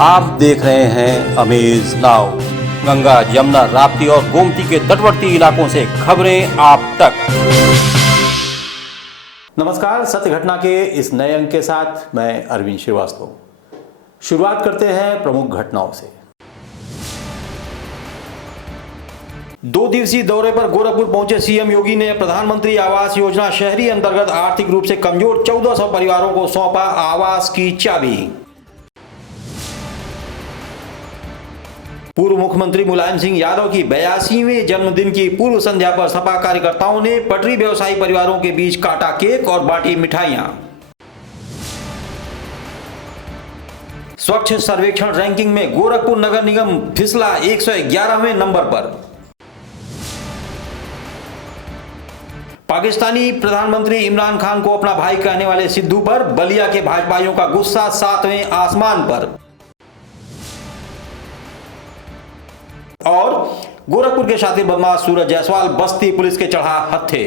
आप देख रहे हैं अमेज नाउ। गंगा, यमुना, राप्ती और गोमती के तटवर्ती इलाकों से खबरें आप तक। नमस्कार, सत्य घटना के इस नए अंक के साथ मैं अरविंद श्रीवास्तव। शुरुआत करते हैं प्रमुख घटनाओं से। 2 दिवसीय दौरे पर गोरखपुर पहुंचे सीएम योगी ने प्रधानमंत्री आवास योजना शहरी अंतर्गत आर्थिक रूप से कमजोर 1400 परिवारों को सौंपा आवास की चाबी। पूर्व मुख्यमंत्री मुलायम सिंह यादव की 82वें जन्मदिन की पूर्व संध्या पर सपा कार्यकर्ताओं ने पटरी व्यवसायी परिवारों के बीच काटा केक और बांटी मिठाइयां। स्वच्छ सर्वेक्षण रैंकिंग में गोरखपुर नगर निगम फिसला 111वें नंबर पर। पाकिस्तानी प्रधानमंत्री इमरान खान को अपना भाई कहने वाले सिद्धू पर बलिया के भाजपाइयों का गुस्सा 7वें आसमान पर। और गोरखपुर के शातिर बदमाश सूरज जायसवाल बस्ती पुलिस के चढ़ा हत्थे।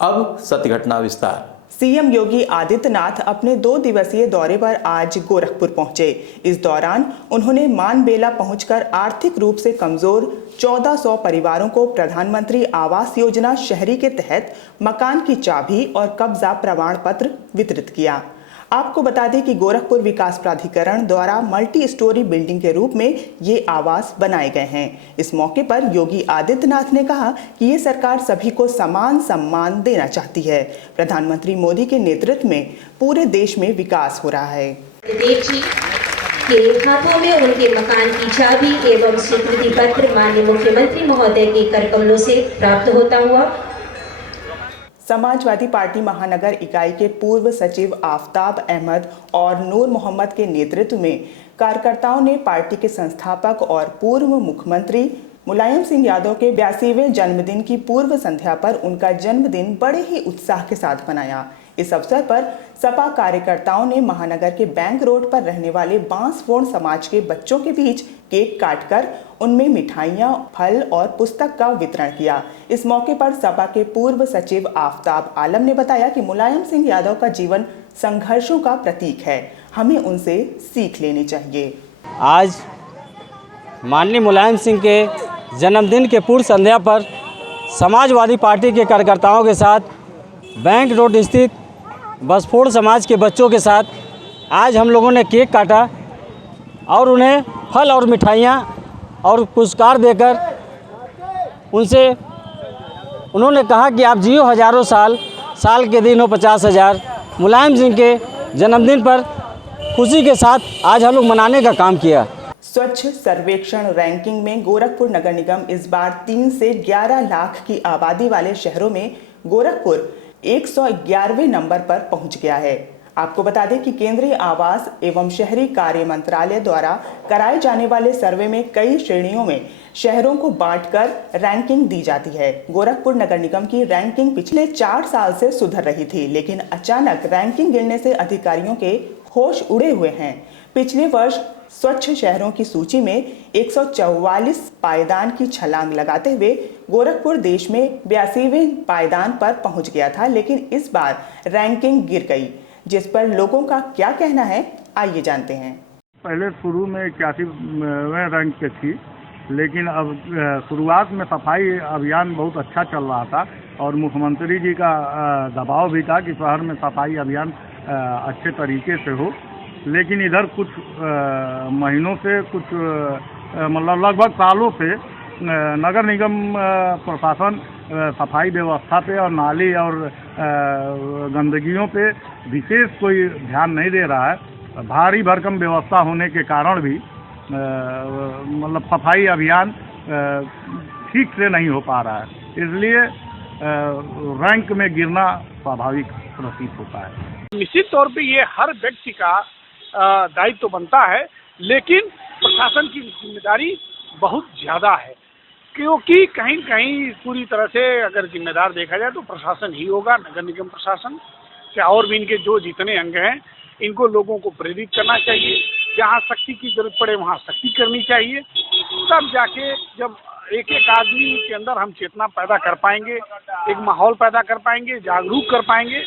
अब सत्य घटना विस्तार। सीएम योगी आदित्यनाथ अपने 2 दिवसीय दौरे पर आज गोरखपुर पहुंचे। इस दौरान उन्होंने मानबेला पहुंचकर आर्थिक रूप से कमजोर 1400 परिवारों को प्रधानमंत्री आवास योजना शहरी के तहत मकान की चाबी और कब्जा प्रमाण पत्र वितरित किया। आपको बता दें कि गोरखपुर विकास प्राधिकरण द्वारा मल्टी स्टोरी बिल्डिंग के रूप में ये आवास बनाए गए हैं। इस मौके पर योगी आदित्यनाथ ने कहा कि ये सरकार सभी को समान सम्मान देना चाहती है। प्रधानमंत्री मोदी के नेतृत्व में पूरे देश में विकास हो रहा है। देव जी के हाथों में उनके मकान की चाबी एवं स्वीकृति पत्र माननीय मुख्यमंत्री महोदय के करकमलों से प्राप्त होता हुआ समाजवादी पार्टी महानगर इकाई के पूर्व सचिव आफताब अहमद और नूर मोहम्मद के नेतृत्व में कार्यकर्ताओं ने पार्टी के संस्थापक और पूर्व मुख्यमंत्री मुलायम सिंह यादव के 82वें जन्मदिन की पूर्व संध्या पर उनका जन्मदिन बड़े ही उत्साह के साथ मनाया। इस अवसर पर सपा कार्यकर्ताओं ने महानगर के बैंक रोड पर रहने वाले बांसफोड़ समाज के बच्चों के बीच केक काटकर उनमें मिठाइयां, फल और पुस्तक का वितरण किया। इस मौके पर सपा के पूर्व सचिव आफताब आलम ने बताया कि मुलायम सिंह यादव का जीवन संघर्षों का प्रतीक है, हमें उनसे सीख लेनी चाहिए। आज माननीय मुलायम सिंह के जन्मदिन के पूर्व संध्या पर समाजवादी पार्टी के कार्यकर्ताओं के साथ बैंक रोड स्थित बसफोड़ समाज के बच्चों के साथ आज हम लोगों ने केक काटा और उन्हें फल और मिठाइयाँ और पुरस्कार देकर उनसे उन्होंने कहा कि आप जियो हजारों साल, साल के दिन हो 50,000। मुलायम सिंह के जन्मदिन पर खुशी के साथ आज हम लोग मनाने का काम किया। स्वच्छ सर्वेक्षण रैंकिंग में गोरखपुर नगर निगम इस बार 3 से 11 लाख की आबादी वाले शहरों में गोरखपुर 111वें नंबर पर पहुंच गया है। आपको बता दें कि केंद्रीय आवास एवं शहरी कार्य मंत्रालय द्वारा कराए जाने वाले सर्वे में कई श्रेणियों में शहरों को बांटकर रैंकिंग दी जाती है। गोरखपुर नगर निगम की रैंकिंग पिछले 4 साल से सुधर रही थी, लेकिन अचानक रैंकिंग गिरने से अधिकारियों के होश उड़े हुए हैं। पिछले वर्ष स्वच्छ शहरों की सूची में 144 पायदान की छलांग लगाते हुए गोरखपुर देश में 82वें पायदान पर पहुंच गया था, लेकिन इस बार रैंकिंग गिर गई, जिस पर लोगों का क्या कहना है, आइए जानते हैं। पहले शुरू में 81वें रैंक पे थी, लेकिन अब शुरुआत में सफाई अभियान बहुत अच्छा चल रहा था और मुख्यमंत्री जी का दबाव भी था कि शहर में सफाई अभियान अच्छे तरीके से हो। लेकिन इधर कुछ महीनों से मतलब लगभग सालों से नगर निगम प्रशासन सफाई व्यवस्था पे और नाली और गंदगियों पे विशेष कोई ध्यान नहीं दे रहा है। भारी भरकम व्यवस्था होने के कारण भी मतलब सफाई अभियान ठीक से नहीं हो पा रहा है, इसलिए रैंक में गिरना स्वाभाविक प्रतीत होता है। निश्चित तौर पे ये हर व्यक्ति का दायित्व तो बनता है, लेकिन प्रशासन की जिम्मेदारी बहुत ज़्यादा है, क्योंकि कहीं कहीं पूरी तरह से अगर जिम्मेदार देखा जाए तो प्रशासन ही होगा, नगर निगम प्रशासन क्या। और भी इनके जो जितने अंग हैं इनको लोगों को प्रेरित करना चाहिए, जहाँ सख्ती की जरूरत पड़े वहाँ सख्ती करनी चाहिए। तब जाके जब एक एक आदमी के अंदर हम चेतना पैदा कर पाएंगे, एक माहौल पैदा कर पाएंगे, जागरूक कर पाएंगे,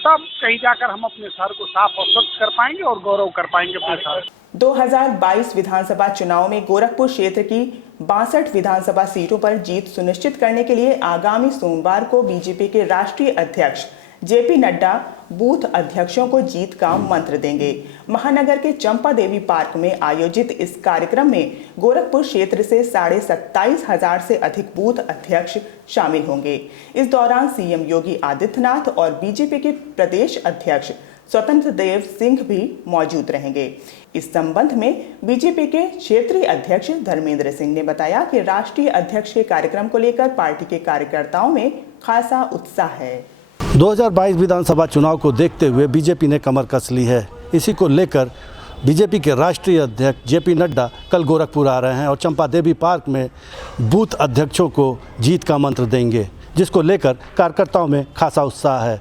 तब कहीं जाकर हम अपने शहर को साफ और स्वच्छ कर पाएंगे और गौरव कर पाएंगे अपने शहर। 2022 विधानसभा चुनाव में गोरखपुर क्षेत्र की 62 विधानसभा सीटों पर जीत सुनिश्चित करने के लिए आगामी सोमवार को बीजेपी के राष्ट्रीय अध्यक्ष जेपी नड्डा बूथ अध्यक्षों को जीत का मंत्र देंगे। महानगर के चंपा देवी पार्क में आयोजित इस कार्यक्रम में गोरखपुर क्षेत्र से 27,500 से अधिक बूथ अध्यक्ष शामिल होंगे। इस दौरान सीएम योगी आदित्यनाथ और बीजेपी के प्रदेश अध्यक्ष स्वतंत्र देव सिंह भी मौजूद रहेंगे। इस संबंध में बीजेपी के क्षेत्रीय अध्यक्ष धर्मेंद्र सिंह ने बताया कि राष्ट्रीय अध्यक्ष के कार्यक्रम को लेकर पार्टी के कार्यकर्ताओं में खासा उत्साह है। 2022 विधानसभा चुनाव को देखते हुए बीजेपी ने कमर कस ली है। इसी को लेकर बीजेपी के राष्ट्रीय अध्यक्ष जेपी नड्डा कल गोरखपुर आ रहे हैं और चंपा देवी पार्क में बूथ अध्यक्षों को जीत का मंत्र देंगे, जिसको लेकर कार्यकर्ताओं में खासा उत्साह है।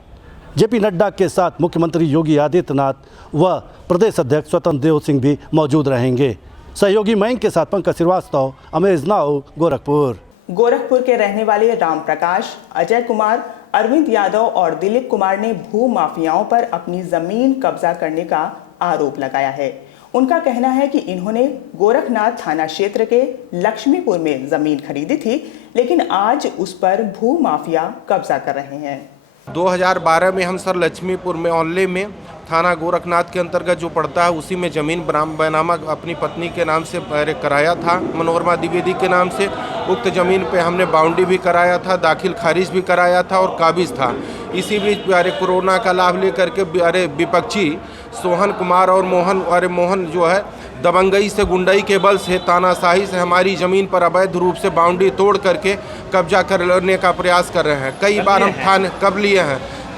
जेपी नड्डा के साथ मुख्यमंत्री योगी आदित्यनाथ व प्रदेश अध्यक्ष स्वतंत्र देव सिंह भी मौजूद रहेंगे। सहयोगी मयंक के साथ पंकज श्रीवास्तव, अमेज नाउ, गोरखपुर। गोरखपुर के रहने वाले राम प्रकाश, अजय कुमार, अरविंद यादव और दिलीप कुमार ने भू माफियाओं पर अपनी जमीन कब्जा करने का आरोप लगाया है। उनका कहना है कि इन्होंने गोरखनाथ थाना क्षेत्र के लक्ष्मीपुर में जमीन खरीदी थी, लेकिन आज उस पर भू माफिया कब्जा कर रहे हैं। 2012 में हम सर लक्ष्मीपुर में ओनली में थाना गोरखनाथ के अंतर्गत जो पड़ता है उसी में ज़मीन बैनामा अपनी पत्नी के नाम से कराया था, मनोरमा द्विवेदी के नाम से। उक्त ज़मीन पे हमने बाउंड्री भी कराया था, दाखिल खारिज भी कराया था और काबिज था। इसी बीच कोरोना का लाभ लेकर के विपक्षी सोहन कुमार और मोहन जो है दबंगई से, गुंडई के बल से, तानाशाही से हमारी ज़मीन पर अवैध रूप से बाउंड्री तोड़ करके कब्जा करने का प्रयास कर रहे हैं। कई बार हम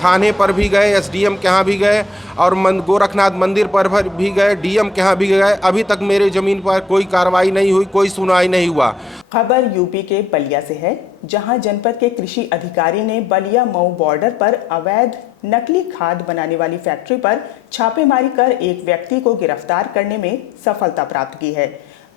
थाने पर भी गए, एसडीएम के यहाँ भी गए और गोरखनाथ मंदिर पर भी गए, डीएम के यहाँ भी गए। अभी तक मेरे ज़मीन पर कोई कार्रवाई नहीं हुई, कोई सुनवाई नहीं हुआ। खबर यूपी के बलिया से है, जहां जनपद के कृषि अधिकारी ने बलिया मऊ बॉर्डर पर अवैध नकली खाद बनाने वाली फैक्ट्री पर छापेमारी कर एक व्यक्ति को गिरफ्तार करने में सफलता प्राप्त की है।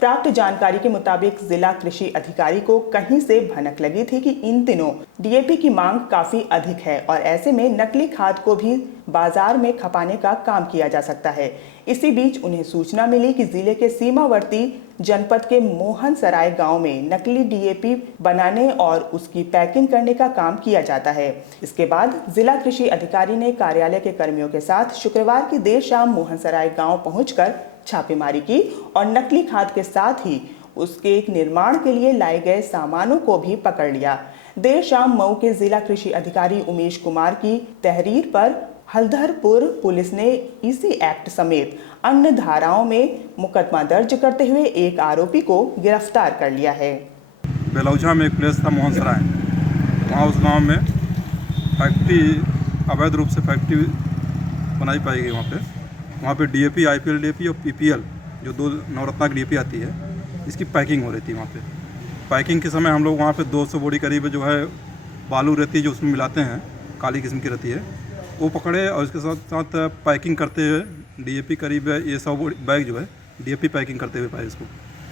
प्राप्त जानकारी के मुताबिक जिला कृषि अधिकारी को कहीं से भनक लगी थी कि इन दिनों डीएपी की मांग काफी अधिक है और ऐसे में नकली खाद को भी बाजार में खपाने का काम किया जा सकता है। इसी बीच उन्हें सूचना मिली कि जिले के सीमावर्ती जनपद के मोहन सराय गांव में नकली डीएपी बनाने और उसकी पैकिंग करने का काम किया जाता है। इसके बाद जिला कृषि अधिकारी ने कार्यालय के कर्मियों के साथ शुक्रवार की देर शाम मोहन सराय गाँव पहुंचकर छापेमारी की और नकली खाद के साथ ही उसके निर्माण के लिए लाए गए सामानों को भी पकड़ लिया। देर शाम मऊ के जिला कृषि अधिकारी उमेश कुमार की तहरीर पर हल्दरपुर पुलिस ने इसी एक्ट समेत अन्य धाराओं में मुकदमा दर्ज करते हुए एक आरोपी को गिरफ्तार कर लिया है। बेलौजा में एक प्लेस था मोहन सराय, वहाँ उस गाँव में फैक्ट्री अवैध रूप से फैक्ट्री बनाई पाई गई। वहाँ पे डीएपी, आईपीएल डीएपी और पीपीएल जो 2 नवरत्ना की डीएपी आती है, इसकी पैकिंग हो रही थी। वहाँ पे पैकिंग के समय हम लोग वहाँ पे 200 बोरी करीब जो है बालू रहती है, जो उसमें मिलाते हैं, काली किस्म की रहती है, वो पकड़े और इसके साथ साथ पैकिंग करते हुए डीएपी करीब ये 100 बैग जो है डीएपी पैकिंग करते हुए पाए इसको,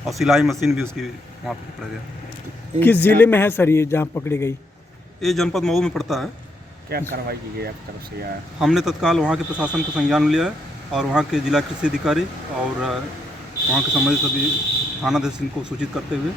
और सिलाई मशीन भी उसकी वहाँ पर पकड़ा गया। किस जिले में है सर ये जहाँ पकड़ी गई? ये जनपद मऊ में पड़ता है। क्या कार्रवाई की गई आपकी तरफ से? हमने तत्काल वहाँ के प्रशासन को संज्ञान लिया है और वहाँ के जिला कृषि अधिकारी और वहाँ के संबंधित सभी थानाधीश को सूचित करते हुए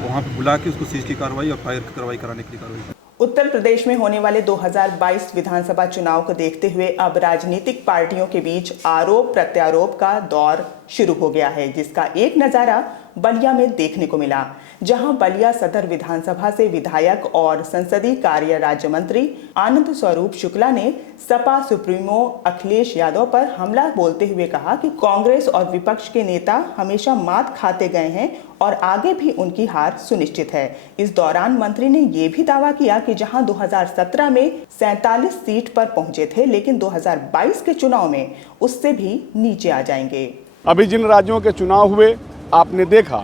वहाँ पर बुला के उसको सीज की कार्रवाई और फायर की कार्रवाई कराने के लिए कार्रवाई। उत्तर प्रदेश में होने वाले 2022 विधानसभा चुनाव को देखते हुए अब राजनीतिक पार्टियों के बीच आरोप प्रत्यारोप का दौर शुरू हो गया है, जिसका एक नजारा बलिया में देखने को मिला, जहां बलिया सदर विधानसभा से विधायक और संसदीय कार्य राज्य मंत्री आनंद स्वरूप शुक्ला ने सपा सुप्रीमो अखिलेश यादव पर हमला बोलते हुए कहा कि कांग्रेस और विपक्ष के नेता हमेशा मात खाते गए हैं और आगे भी उनकी हार सुनिश्चित है। इस दौरान मंत्री ने ये भी दावा किया कि जहां 2017 में 47 सीट पर पहुंचे थे, लेकिन 2022 के चुनाव में उससे भी नीचे आ जाएंगे। अभी जिन राज्यों के चुनाव हुए आपने देखा,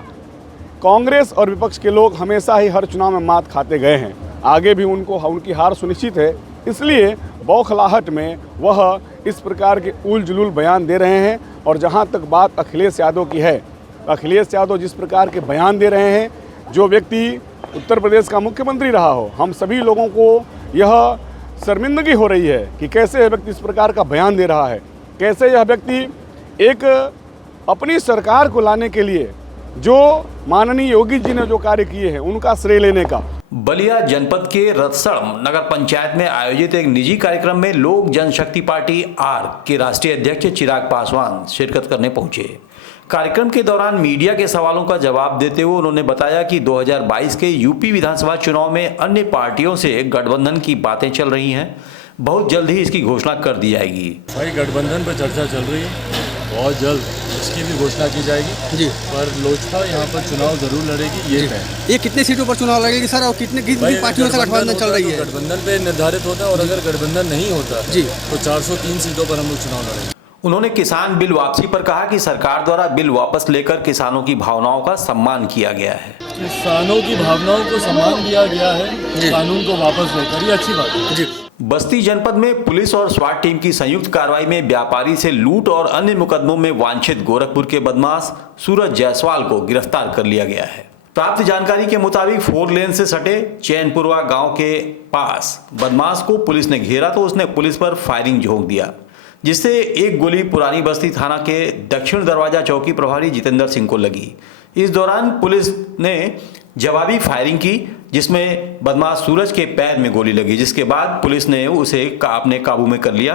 कांग्रेस और विपक्ष के लोग हमेशा ही हर चुनाव में मात खाते गए हैं, आगे भी उनकी हार सुनिश्चित है। इसलिए बौखलाहट में वह इस प्रकार के उल जुलूल बयान दे रहे हैं। और जहां तक बात अखिलेश यादव की है, अखिलेश यादव जिस प्रकार के बयान दे रहे हैं, जो व्यक्ति उत्तर प्रदेश का मुख्यमंत्री रहा हो, हम सभी लोगों को यह शर्मिंदगी हो रही है कि कैसे यह व्यक्ति इस प्रकार का बयान दे रहा है, कैसे यह व्यक्ति एक अपनी सरकार को लाने के लिए जो माननीय योगी जी ने जो कार्य किए हैं उनका श्रेय लेने का। बलिया जनपद के रतसड़ नगर पंचायत में आयोजित एक निजी कार्यक्रम में लोक जनशक्ति पार्टी आर के राष्ट्रीय अध्यक्ष चिराग पासवान शिरकत करने पहुंचे। कार्यक्रम के दौरान मीडिया के सवालों का जवाब देते हुए उन्होंने बताया कि 2022 के यूपी विधानसभा चुनाव में अन्य पार्टियों से गठबंधन की बातें चल रही हैं, बहुत जल्द ही इसकी घोषणा कर दी जाएगी। भाई गठबंधन पर चर्चा चल रही है, बहुत जल्द इसकी भी घोषणा की जाएगी जी। पर लोजपा यहाँ पर चुनाव जरूर लड़ेगी, ये है। ये कितने सीटों पर चुनाव लड़ेगी सर, और कितनी पार्टियों से गठबंधन चल रही है? गठबंधन पे निर्धारित होता है, और अगर गठबंधन नहीं होता जी तो 403 सीटों पर हम लोग चुनाव लड़ेंगे। उन्होंने किसान बिल वापसी पर कहा कि सरकार द्वारा बिल वापस लेकर किसानों की भावनाओं का सम्मान किया गया है। किसानों की भावनाओं को सम्मान दिया गया है कानून को वापस लेकर, ये अच्छी बात है जी। बस्ती जनपद में पुलिस और स्वाट टीम की संयुक्त कार्रवाई में व्यापारी से लूट और अन्य मुकदमों में वांछित गोरखपुर के बदमाश सूरज जायसवाल को गिरफ्तार कर लिया गया है। प्राप्त जानकारी के मुताबिक 4 लेन से सटे चैनपुरवा गांव के पास बदमाश को पुलिस ने घेरा तो उसने पुलिस पर फायरिंग झोंक दिया, जिससे एक गोली पुरानी बस्ती थाना के दक्षिण दरवाजा चौकी प्रभारी जितेंद्र सिंह को लगी। इस दौरान पुलिस ने जवाबी फायरिंग की, जिसमें बदमाश सूरज के पैर में गोली लगी, जिसके बाद पुलिस ने उसे अपने काबू में कर लिया।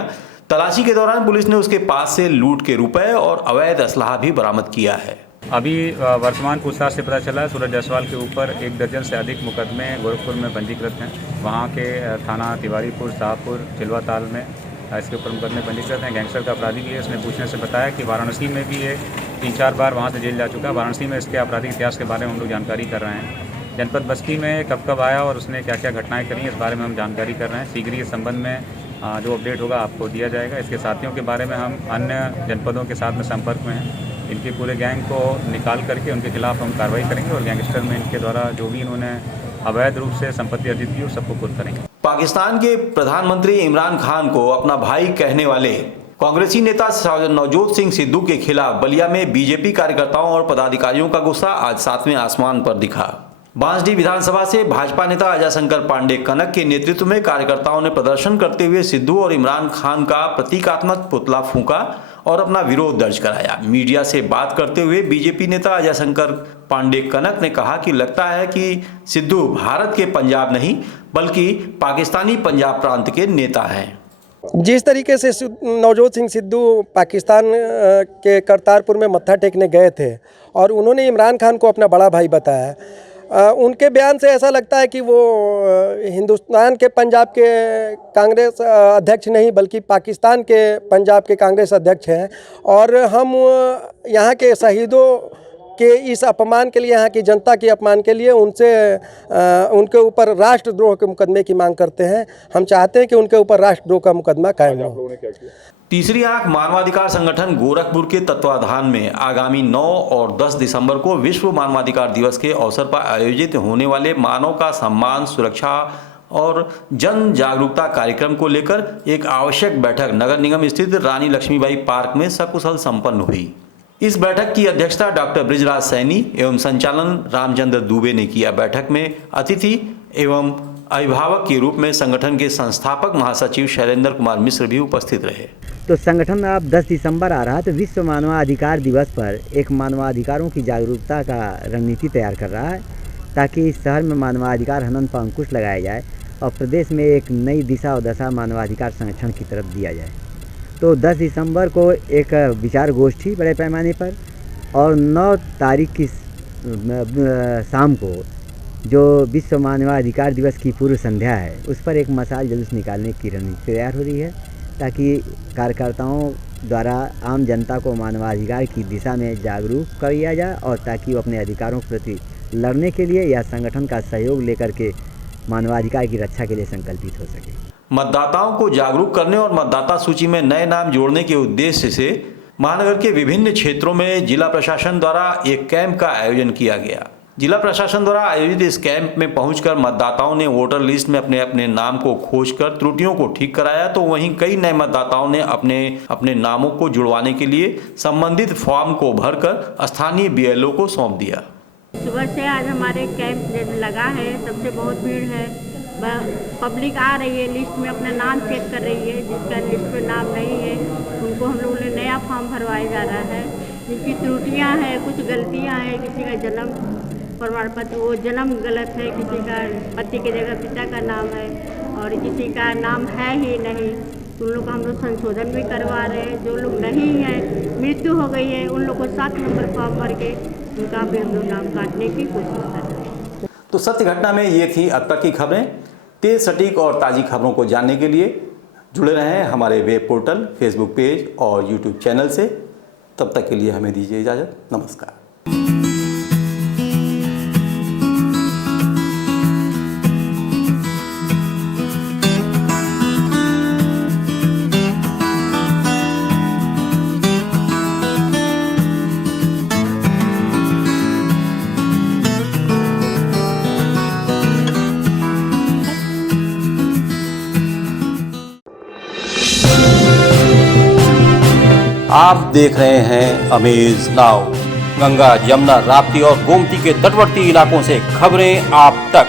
तलाशी के दौरान पुलिस ने उसके पास से लूट के रुपए और अवैध असलाहा भी बरामद किया है। अभी वर्तमान पूछताछ से पता चला है सूरज जायसवाल के ऊपर 1 दर्जन से अधिक मुकदमे गोरखपुर में पंजीकृत हैं। वहाँ के थाना तिवारीपुर, शाहपुर, चिलवाताल में इसके ऊपर मुकदमे पंजीकृत हैं। गैंगस्टर का अपराधी भी है। इसने पूछने से बताया कि वाराणसी में भी ये 3-4 बार वहाँ से जेल जा चुका है। वाराणसी में इसके आपराधिक इतिहास के बारे में हम लोग जानकारी कर रहे हैं। जनपद बस्ती में कब आया और उसने क्या क्या घटनाएं करी, इस बारे में हम जानकारी कर रहे हैं। शीघ्र ही इस संबंध में जो अपडेट होगा आपको दिया जाएगा। इसके साथियों के बारे में हम अन्य जनपदों के साथ में संपर्क में हैं। इनके पूरे गैंग को निकाल करके उनके खिलाफ हम कार्रवाई करेंगे और गैंगस्टर में इनके द्वारा जो भी इन्होंने अवैध रूप से संपत्ति अर्जित की, उस सबको कुर्क करेंगे। पाकिस्तान के प्रधानमंत्री इमरान खान को अपना भाई कहने वाले कांग्रेसी नेता नवजोत सिंह सिद्धू के खिलाफ बलिया में बीजेपी कार्यकर्ताओं और पदाधिकारियों का गुस्सा आज 7वें आसमान पर दिखा। बांसडी विधानसभा से भाजपा नेता अजय शंकर पांडे कनक के नेतृत्व में कार्यकर्ताओं ने प्रदर्शन करते हुए सिद्धू और इमरान खान का प्रतीकात्मक पुतला फूंका और अपना विरोध दर्ज कराया। मीडिया से बात करते हुए बीजेपी नेता अजय शंकर पांडे कनक ने कहा कि लगता है कि सिद्धू भारत के पंजाब नहीं बल्कि पाकिस्तानी पंजाब प्रांत के नेता हैं। जिस तरीके से नवजोत सिंह सिद्धू पाकिस्तान के करतारपुर में मत्था टेकने गए थे और उन्होंने इमरान खान को अपना बड़ा भाई बताया, उनके बयान से ऐसा लगता है कि वो हिंदुस्तान के पंजाब के कांग्रेस अध्यक्ष नहीं बल्कि पाकिस्तान के पंजाब के कांग्रेस अध्यक्ष हैं। और हम यहाँ के शहीदों के इस अपमान के लिए, यहाँ की जनता के अपमान के लिए उनके ऊपर राष्ट्रद्रोह के मुकदमे की मांग करते हैं। हम चाहते हैं कि उनके ऊपर राष्ट्रद्रोह का मुकदमा कायम हो। तीसरी आंख मानवाधिकार संगठन गोरखपुर के तत्वाधान में आगामी 9 और 10 दिसंबर को विश्व मानवाधिकार दिवस के अवसर पर आयोजित होने वाले मानव का सम्मान, सुरक्षा और जन जागरूकता कार्यक्रम को लेकर एक आवश्यक बैठक नगर निगम स्थित रानी लक्ष्मीबाई पार्क में सकुशल संपन्न हुई। इस बैठक की अध्यक्षता डॉक्टर बृजराज सैनी एवं संचालन रामचंद्र दुबे ने किया। बैठक में अतिथि एवं अभिभावक के रूप में संगठन के संस्थापक महासचिव शैलेंद्र कुमार मिश्र भी उपस्थित रहे। तो संगठन अब 10 दिसंबर आ रहा है तो विश्व मानवाधिकार दिवस पर एक मानवाधिकारों की जागरूकता का रणनीति तैयार कर रहा है ताकि इस शहर में मानवाधिकार हनन पर अंकुश लगाया जाए और प्रदेश में एक नई दिशा और दशा मानवाधिकार संरक्षण की तरफ दिया जाए। तो 10 दिसंबर को एक विचार गोष्ठी बड़े पैमाने पर और 9 तारीख की शाम को जो विश्व मानवाधिकार दिवस की पूर्व संध्या है उस पर एक मशाल जुलूस निकालने की रणनीति तैयार हो रही है ताकि कार्यकर्ताओं द्वारा आम जनता को मानवाधिकार की दिशा में जागरूक किया जाए और ताकि वो अपने अधिकारों के प्रति लड़ने के लिए या संगठन का सहयोग लेकर के मानवाधिकार की रक्षा के लिए संकल्पित हो सके। मतदाताओं को जागरूक करने और मतदाता सूची में नए नाम जोड़ने के उद्देश्य से महानगर के विभिन्न क्षेत्रों में जिला प्रशासन द्वारा एक कैंप का आयोजन किया गया। जिला प्रशासन द्वारा आयोजित इस कैंप में पहुंचकर मतदाताओं ने वोटर लिस्ट में अपने अपने नाम को खोजकर त्रुटियों को ठीक कराया, तो वहीं कई नए मतदाताओं ने अपने नामों को जुड़वाने के लिए संबंधित फॉर्म को भरकर स्थानीय बीएलओ को सौंप दिया। सुबह से आज हमारे कैंप लगा है, सबसे बहुत भीड़ है पब्लिक आ रही है, लिस्ट में अपना नाम चेक कर रही है, जिसका लिस्ट में नाम नहीं है उनको हम लोगों ने नया फॉर्म भरवाया जा रहा है। जिनकी त्रुटियां हैं, कुछ गलतियां हैं, किसी का जन्म प्रमाण पत्र वो जन्म गलत है, किसी का पति की जगह पिता का नाम है और किसी का नाम है ही नहीं, उन लोग का हम लोग संशोधन भी करवा रहे हैं। जो लोग नहीं हैं, मृत्यु हो गई है, उन लोग को 7 नंबर फॉर्म भर के उनका भी हम लोग नाम काटने की कोशिश कर रहे हैं। तो सत्य घटना में ये थी अब तक की खबरें। तेज, सटीक और ताज़ी खबरों को जानने के लिए जुड़े रहें हमारे वेब पोर्टल, फेसबुक पेज और यूट्यूब चैनल से। तब तक के लिए हमें दीजिए इजाज़त। नमस्कार। आप देख रहे हैं अमेज नाउ। गंगा, यमुना, राप्ती और गोमती के तटवर्ती इलाकों से खबरें आप तक।